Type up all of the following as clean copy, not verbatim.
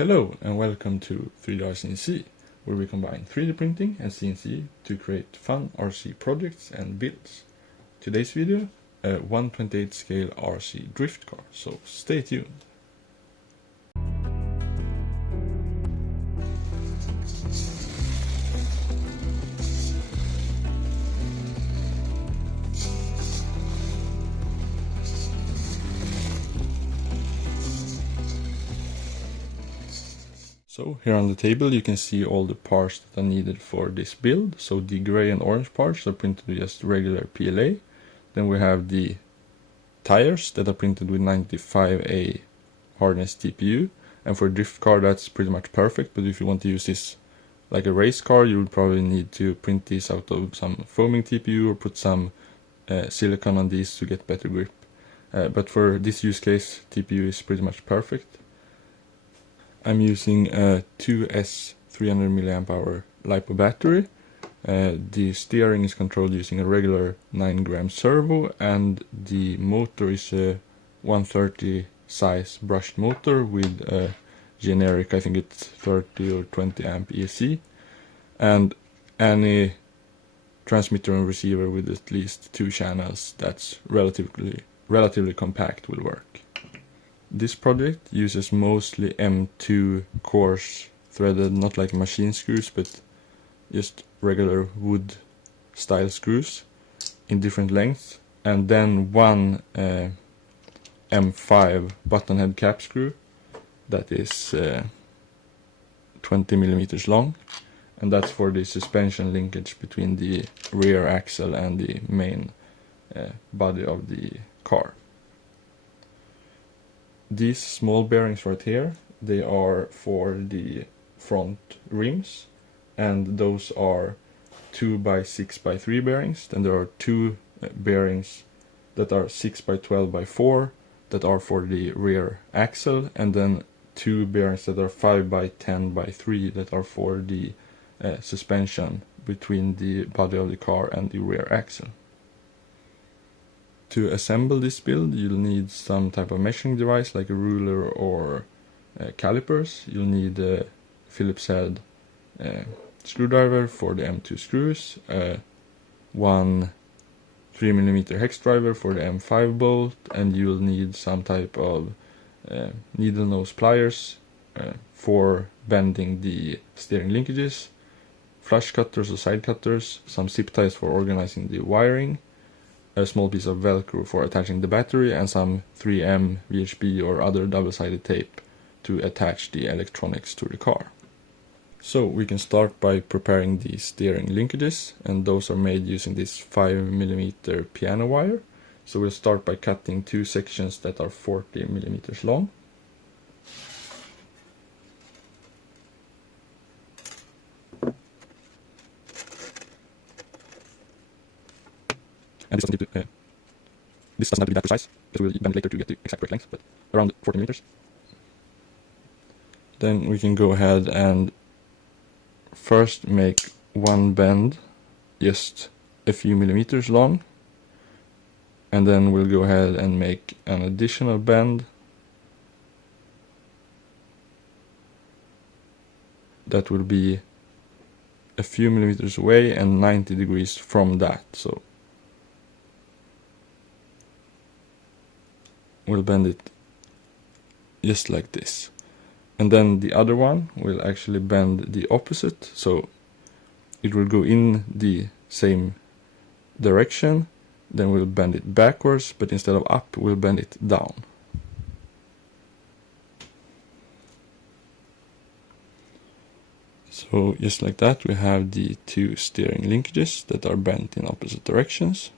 Hello and welcome to 3D CNC, where we combine 3D printing and CNC to create fun RC projects and builds. Today's video, a 1/28 scale RC drift car, so stay tuned. So here on the table you can see all the parts that are needed for this build. So the gray and orange parts are printed with just regular PLA. Then we have the tires that are printed with 95A hardness TPU. And for a drift car that's pretty much perfect, but if you want to use this like a race car, you would probably need to print these out of some foaming TPU or put some silicone on these to get better grip. But for this use case, TPU is pretty much perfect. I'm using a 2S 300 mAh LiPo battery. The steering is controlled using a regular 9-gram servo, and the motor is a 130 size brushed motor with a generic, I think it's 30 or 20 amp ESC, and any transmitter and receiver with at least 2 channels that's relatively compact will work. This project uses mostly M2 coarse threaded, not like machine screws, but just regular wood style screws in different lengths, and then one M5 button head cap screw that is 20 millimeters long, and that's for the suspension linkage between the rear axle and the main body of the car. These small bearings right here, they are for the front rims, and those are 2x6x3 bearings. Then there are 2 bearings that are 6x12x4 that are for the rear axle, and then 2 bearings that are 5x10x3 that are for the suspension between the body of the car and the rear axle. To assemble this build, you'll need some type of measuring device like a ruler or calipers. You'll need a Phillips head screwdriver for the M2 screws, one 3mm hex driver for the M5 bolt, and you'll need some type of needle nose pliers for bending the steering linkages, flush cutters or side cutters, some zip ties for organizing the wiring, a small piece of velcro for attaching the battery, and some 3M, VHB or other double-sided tape to attach the electronics to the car. So we can start by preparing the steering linkages, and those are made using this 5mm piano wire. So we'll start by cutting 2 sections that are 40 millimeters long. And this doesn't have to be that precise, because we'll bend later to get the exact correct length, but around 40 meters. Then we can go ahead and first make one bend just a few millimeters long, and then we'll go ahead and make an additional bend that will be a few millimeters away and 90 degrees from that. So we'll bend it just like this, and then the other one will actually bend the opposite, so it will go in the same direction. Then we'll bend it backwards, but instead of up we'll bend it down. So just like that, we have the 2 steering linkages that are bent in opposite directions.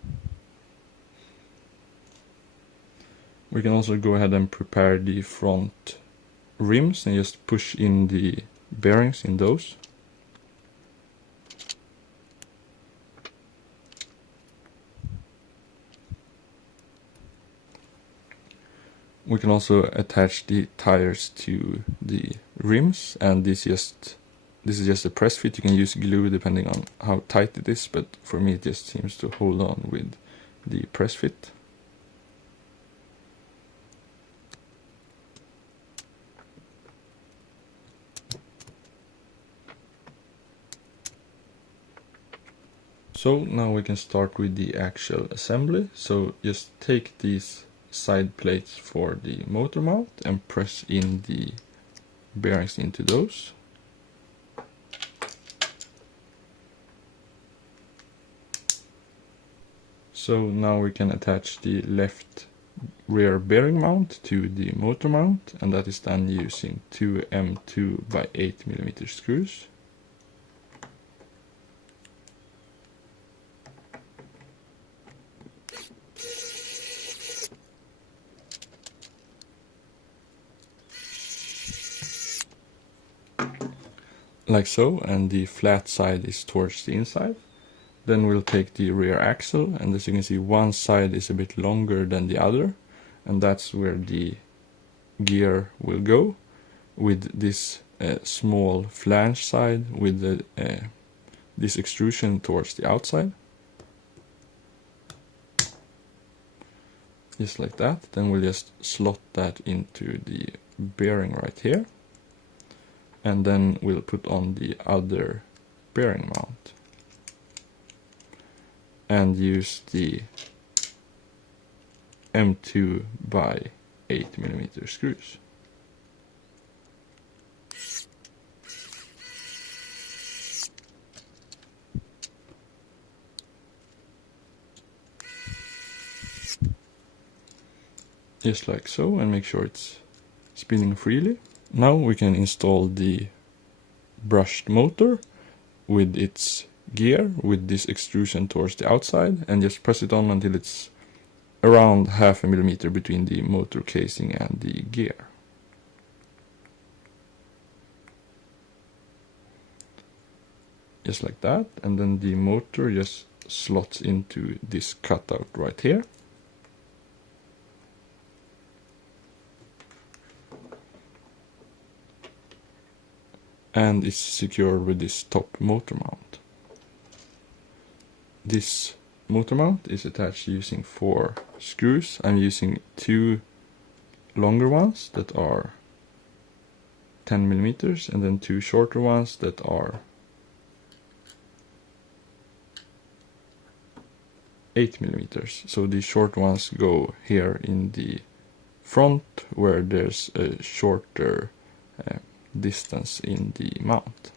We can also go ahead and prepare the front rims and just push in the bearings in those. We can also attach the tires to the rims, and this is just a press fit. You can use glue depending on how tight it is, but for me it just seems to hold on with the press fit. So now we can start with the actual assembly. So just take these side plates for the motor mount and press in the bearings into those. So now we can attach the left rear bearing mount to the motor mount, and that is done using two M2 by 8mm screws. Like so, and the flat side is towards the inside. Then we'll take the rear axle, and as you can see, one side is a bit longer than the other, and that's where the gear will go, with this small flange side with this extrusion towards the outside. Just like that. Then we'll just slot that into the bearing right here, and then we'll put on the other bearing mount and use the M2 by 8mm screws. Just like so, and make sure it's spinning freely. Now we can install the brushed motor with its gear with this extrusion towards the outside, and just press it on until it's around 0.5 millimeter between the motor casing and the gear. Just like that, and then the motor just slots into this cutout right here. And is secured with this top motor mount. This motor mount is attached using 4 screws. I'm using 2 longer ones that are 10mm, and then 2 shorter ones that are 8mm. So the short ones go here in the front, where there's a shorter distance in the mount.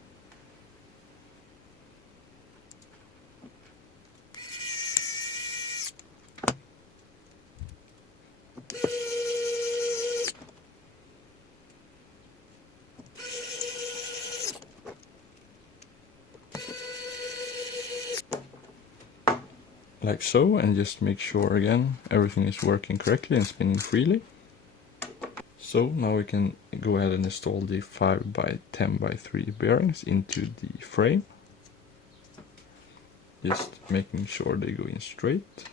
Like so, and just make sure again everything is working correctly and spinning freely. So now we can go ahead and install the 5 by 10 by 3 bearings into the frame. Just making sure they go in straight.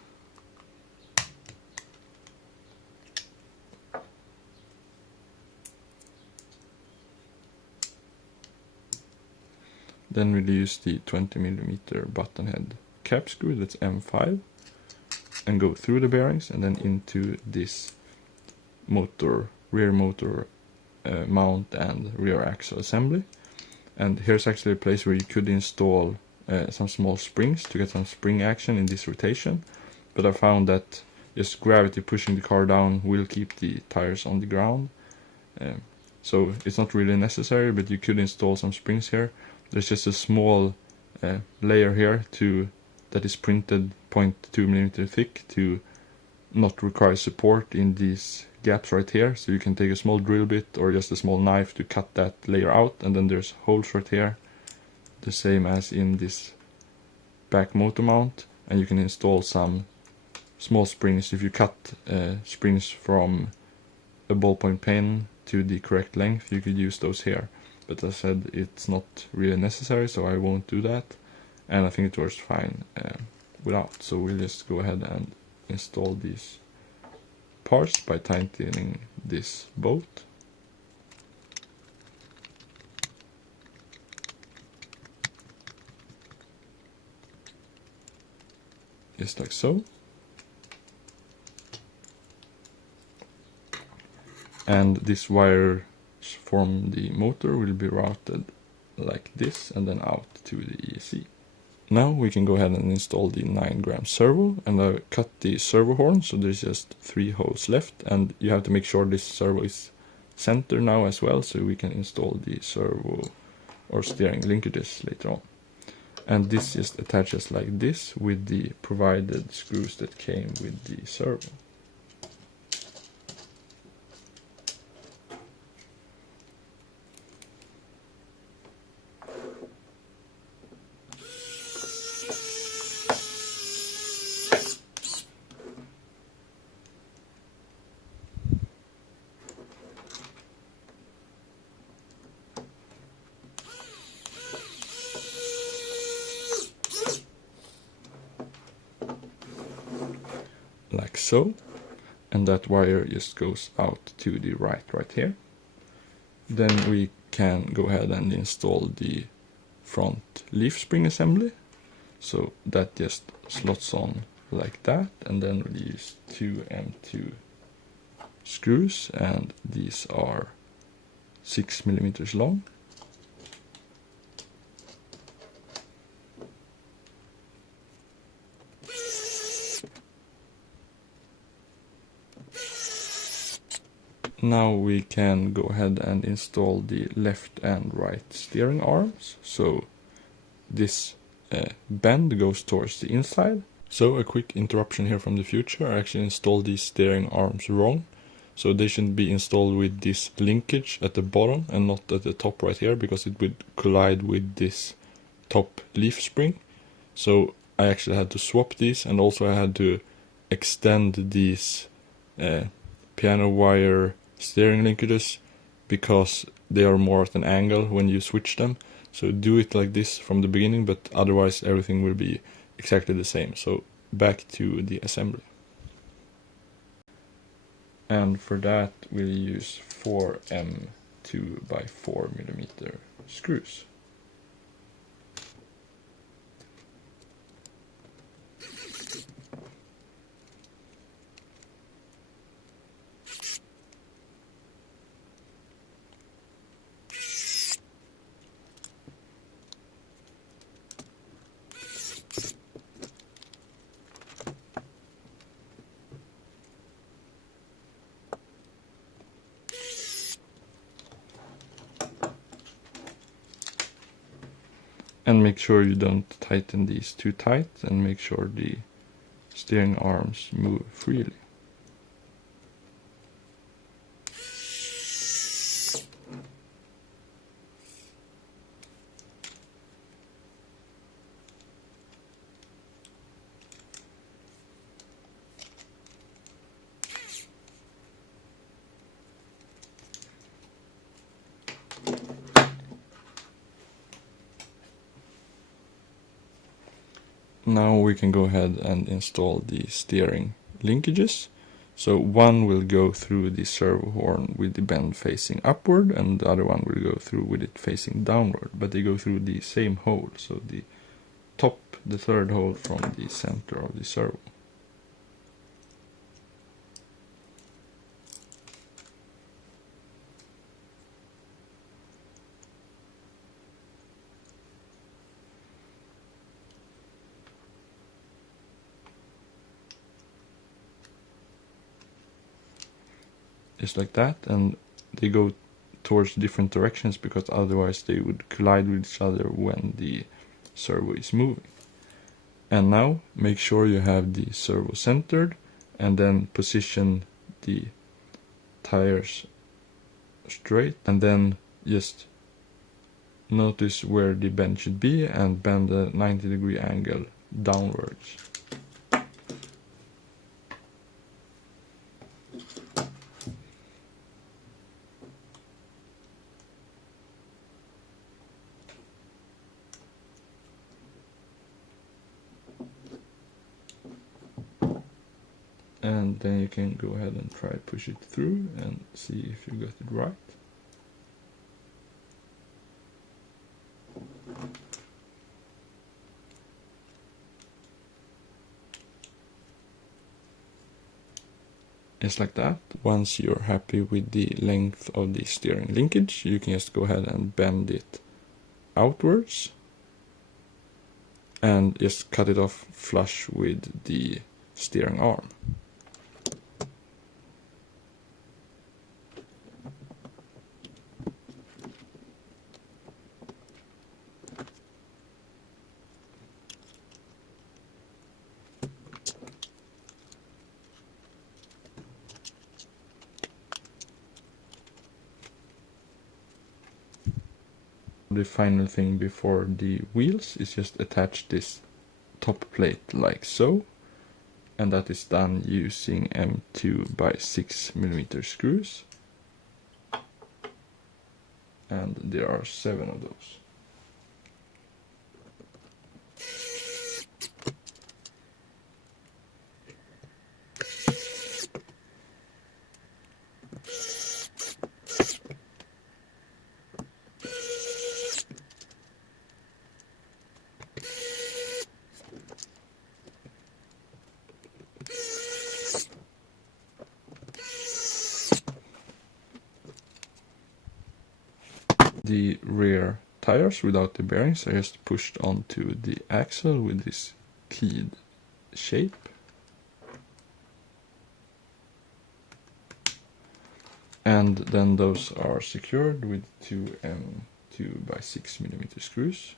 Then we'll use the 20mm button head cap screw, that's M5, and go through the bearings and then into this motor, rear motor mount and rear axle assembly. And here's actually a place where you could install some small springs to get some spring action in this rotation, but I found that just gravity pushing the car down will keep the tires on the ground, so it's not really necessary, but you could install some springs here. There's just a small layer here that is printed 0.2mm thick to not require support in these gaps right here, so you can take a small drill bit or just a small knife to cut that layer out, and then there's holes right here, the same as in this back motor mount, and you can install some small springs. If you cut springs from a ballpoint pen to the correct length, you could use those here, but as I said, it's not really necessary, so I won't do that, and I think it works fine without. So we'll just go ahead and install these parts by tightening this bolt. Just like so. And this wire from the motor will be routed like this and then out to the ESC. Now we can go ahead and install the 9-gram servo, and I cut the servo horn, so there's just 3 holes left, and you have to make sure this servo is center now as well, so we can install the servo or steering linkages later on. And this just attaches like this with the provided screws that came with the servo. Like so, and that wire just goes out to the right here. Then we can go ahead and install the front leaf spring assembly, so that just slots on like that, and then we'll use 2 M2 screws, and these are 6 millimeters long. Now we can go ahead and install the left and right steering arms. So this bend goes towards the inside. So a quick interruption here from the future. I actually installed these steering arms wrong. So they should be installed with this linkage at the bottom and not at the top right here, because it would collide with this top leaf spring. So I actually had to swap these, and also I had to extend these piano wire steering linkages because they are more at an angle when you switch them. So do it like this from the beginning, but otherwise everything will be exactly the same. So back to the assembly. And for that we'll use 4 M2 by 4 millimeter screws. And make sure you don't tighten these too tight, and make sure the steering arms move freely. Now we can go ahead and install the steering linkages. So one will go through the servo horn with the bend facing upward, and the other one will go through with it facing downward, but they go through the same hole, so the third hole from the center of the servo. Just like that, and they go towards different directions because otherwise they would collide with each other when the servo is moving. And now make sure you have the servo centered, and then position the tires straight, and then just notice where the bend should be and bend a 90-degree angle downwards. And then you can go ahead and try push it through and see if you got it right. Just like that. Once you're happy with the length of the steering linkage, you can just go ahead and bend it outwards. and just cut it off flush with the steering arm. The final thing before the wheels is just attach this top plate like so, and that is done using M2 by 6mm screws, and there are 7 of those. The rear tires without the bearings are just pushed onto the axle with this keyed shape. And then those are secured with 2 M2 by 6mm screws.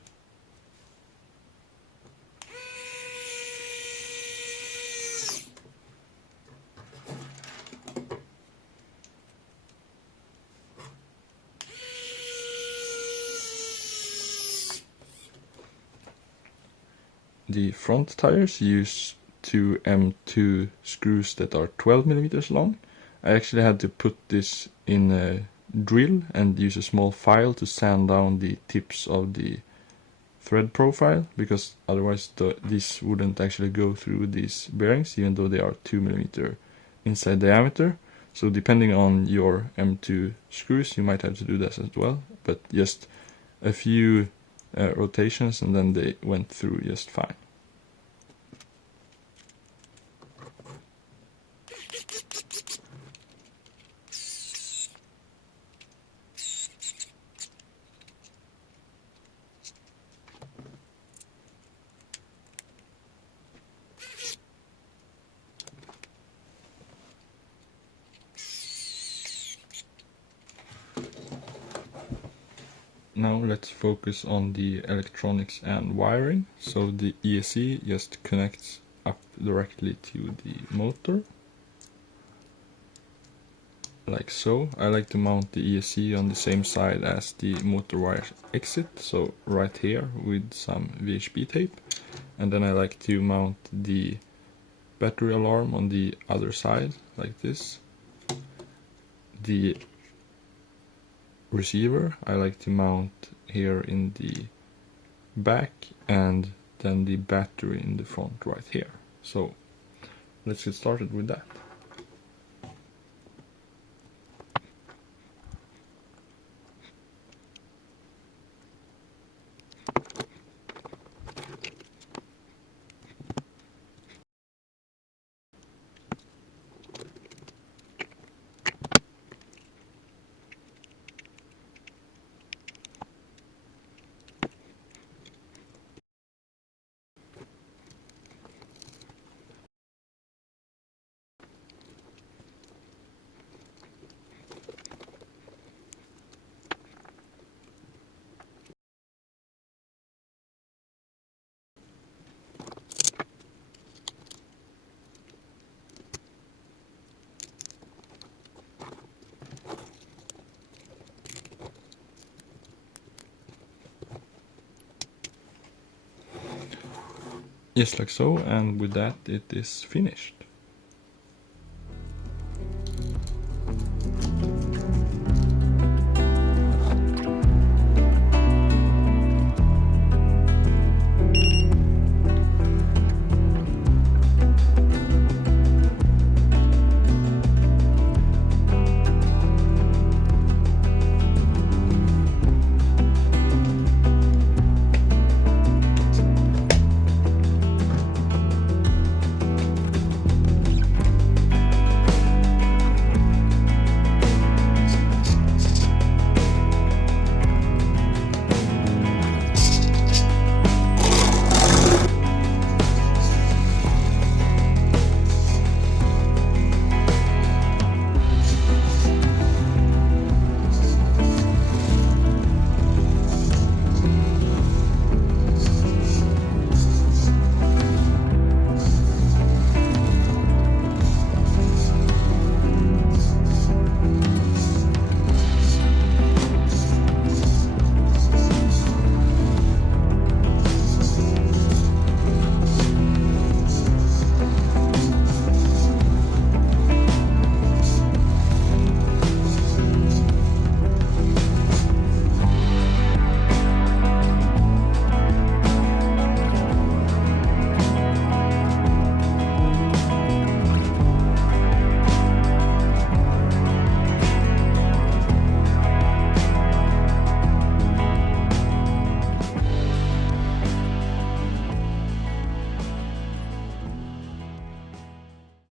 The front tires use 2 M2 screws that are 12mm long. I actually had to put this in a drill and use a small file to sand down the tips of the thread profile, because otherwise this wouldn't actually go through these bearings, even though they are 2mm inside diameter. So depending on your M2 screws, you might have to do this as well, but just a few rotations and then they went through just fine. Now let's focus on the electronics and wiring. So the ESC just connects up directly to the motor, like so. I like to mount the ESC on the same side as the motor wire exit, so right here with some VHB tape. And then I like to mount the battery alarm on the other side, like this. The receiver I like to mount here in the back, and then the battery in the front right here. So let's get started with that. Just like so, and with that it is finished.